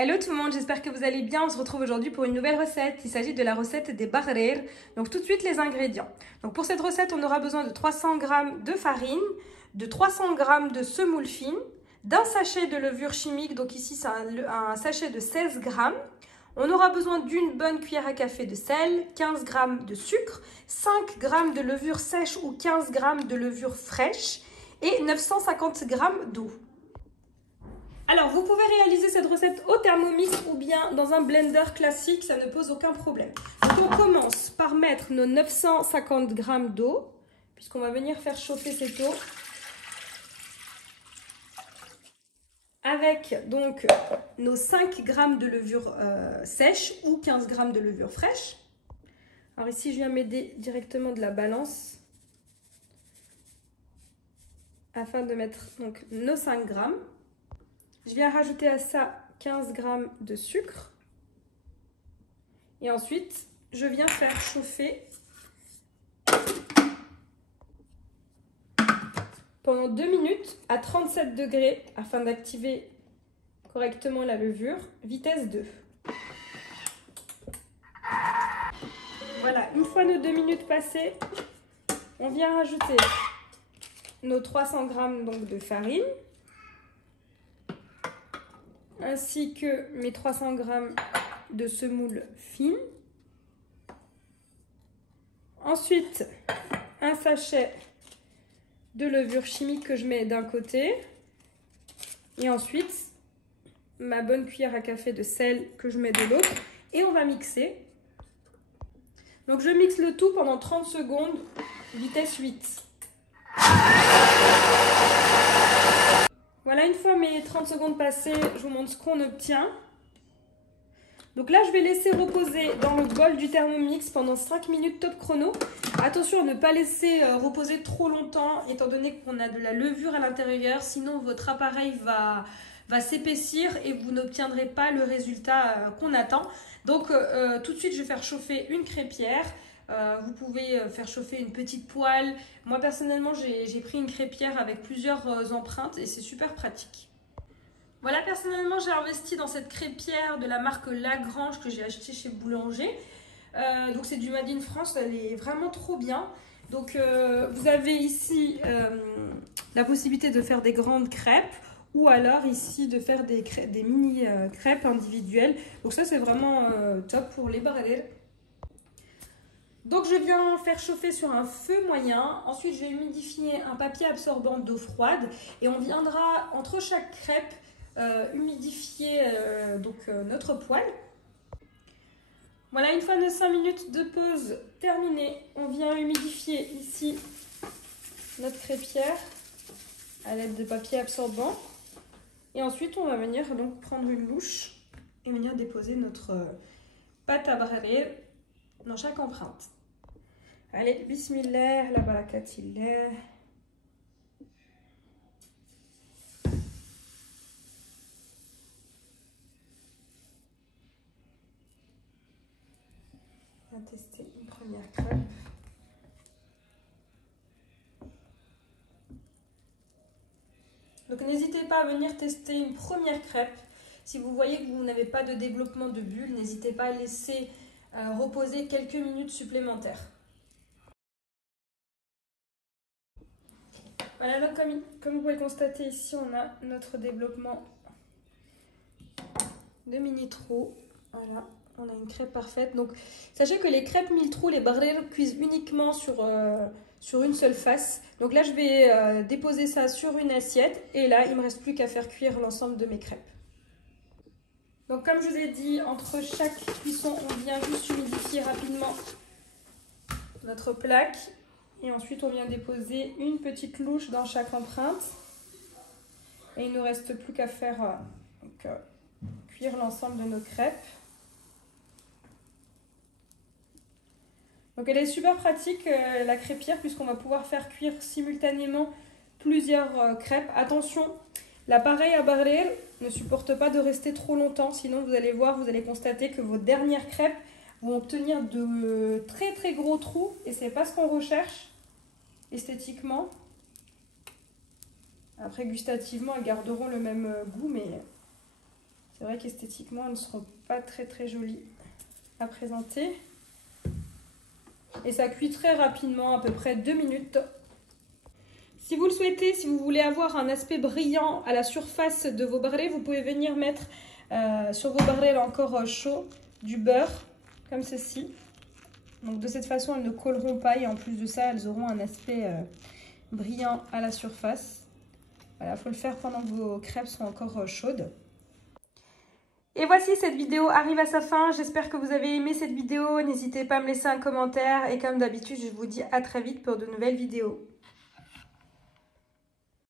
Hello tout le monde, j'espère que vous allez bien. On se retrouve aujourd'hui pour une nouvelle recette. Il s'agit de la recette des barrer. Donc tout de suite les ingrédients. Donc pour cette recette, on aura besoin de 300 g de farine, de 300 g de semoule fine, d'un sachet de levure chimique. Donc ici c'est un sachet de 16 g. On aura besoin d'une bonne cuillère à café de sel, 15 g de sucre, 5 g de levure sèche ou 15 g de levure fraîche et 950 g d'eau. Alors, vous pouvez réaliser cette recette au Thermomix ou bien dans un blender classique, ça ne pose aucun problème. Donc, on commence par mettre nos 950 g d'eau, puisqu'on va venir faire chauffer cette eau. Avec donc nos 5 g de levure sèche ou 15 g de levure fraîche. Alors ici, je viens m'aider directement de la balance afin de mettre donc nos 5 g. Je viens rajouter à ça 15 g de sucre. Et ensuite, je viens faire chauffer pendant 2 minutes à 37 degrés afin d'activer correctement la levure. Vitesse 2. Voilà, une fois nos 2 minutes passées, on vient rajouter nos 300 g donc de farine, ainsi que mes 300 g de semoule fine. Ensuite, un sachet de levure chimique que je mets d'un côté. Et ensuite, ma bonne cuillère à café de sel que je mets de l'autre. Et on va mixer. Donc je mixe le tout pendant 30 secondes, vitesse 8. Voilà, une fois mes 30 secondes passées, je vous montre ce qu'on obtient. Donc là, je vais laisser reposer dans le bol du Thermomix pendant 5 minutes top chrono. Attention à ne pas laisser reposer trop longtemps, étant donné qu'on a de la levure à l'intérieur. Sinon, votre appareil va s'épaissir et vous n'obtiendrez pas le résultat qu'on attend. Donc, tout de suite, je vais faire chauffer une crêpière. Vous pouvez faire chauffer une petite poêle. Moi personnellement j'ai pris une crêpière avec plusieurs empreintes et c'est super pratique. Voilà, personnellement j'ai investi dans cette crêpière de la marque Lagrange que j'ai acheté chez Boulanger. Donc c'est du Made in France, elle est vraiment trop bien. Donc vous avez ici la possibilité de faire des grandes crêpes ou alors ici de faire des mini crêpes individuelles. Donc ça c'est vraiment top pour les barrer. Donc je viens faire chauffer sur un feu moyen. Ensuite je vais humidifier un papier absorbant d'eau froide et on viendra entre chaque crêpe humidifier notre poêle. Voilà, une fois nos 5 minutes de pause terminées, on vient humidifier ici notre crêpière à l'aide de papier absorbant. Et ensuite on va venir donc prendre une louche et venir déposer notre pâte à barrer dans chaque empreinte. Allez, bismillah, la barakatillah. On va tester une première crêpe. Donc n'hésitez pas à venir tester une première crêpe. Si vous voyez que vous n'avez pas de développement de bulles, n'hésitez pas à laisser reposer quelques minutes supplémentaires. Voilà, donc comme vous pouvez le constater ici, on a notre développement de mini trous. Voilà, on a une crêpe parfaite. Donc, sachez que les crêpes mille trous, les barrer cuisent uniquement sur une seule face. Donc là, je vais déposer ça sur une assiette. Et là, il ne me reste plus qu'à faire cuire l'ensemble de mes crêpes. Donc, comme je vous ai dit, entre chaque cuisson, on vient juste humidifier rapidement notre plaque. Et ensuite, on vient déposer une petite louche dans chaque empreinte. Et il ne nous reste plus qu'à faire cuire l'ensemble de nos crêpes. Donc, elle est super pratique, la crêpière, puisqu'on va pouvoir faire cuire simultanément plusieurs crêpes. Attention, l'appareil à barrer ne supporte pas de rester trop longtemps. Sinon, vous allez voir, vous allez constater que vos dernières crêpes vont obtenir de très très gros trous. Et c'est pas ce qu'on recherche esthétiquement. Après, gustativement, elles garderont le même goût, mais c'est vrai qu'esthétiquement, elles ne seront pas très jolies à présenter. Et ça cuit très rapidement, à peu près 2 minutes. Si vous le souhaitez, si vous voulez avoir un aspect brillant à la surface de vos barrés, vous pouvez venir mettre sur vos barrés là encore chauds du beurre, comme ceci. Donc de cette façon, elles ne colleront pas et en plus de ça, elles auront un aspect brillant à la surface. Voilà, il faut le faire pendant que vos crêpes sont encore chaudes. Et voici, cette vidéo arrive à sa fin. J'espère que vous avez aimé cette vidéo. N'hésitez pas à me laisser un commentaire. Et comme d'habitude, je vous dis à très vite pour de nouvelles vidéos.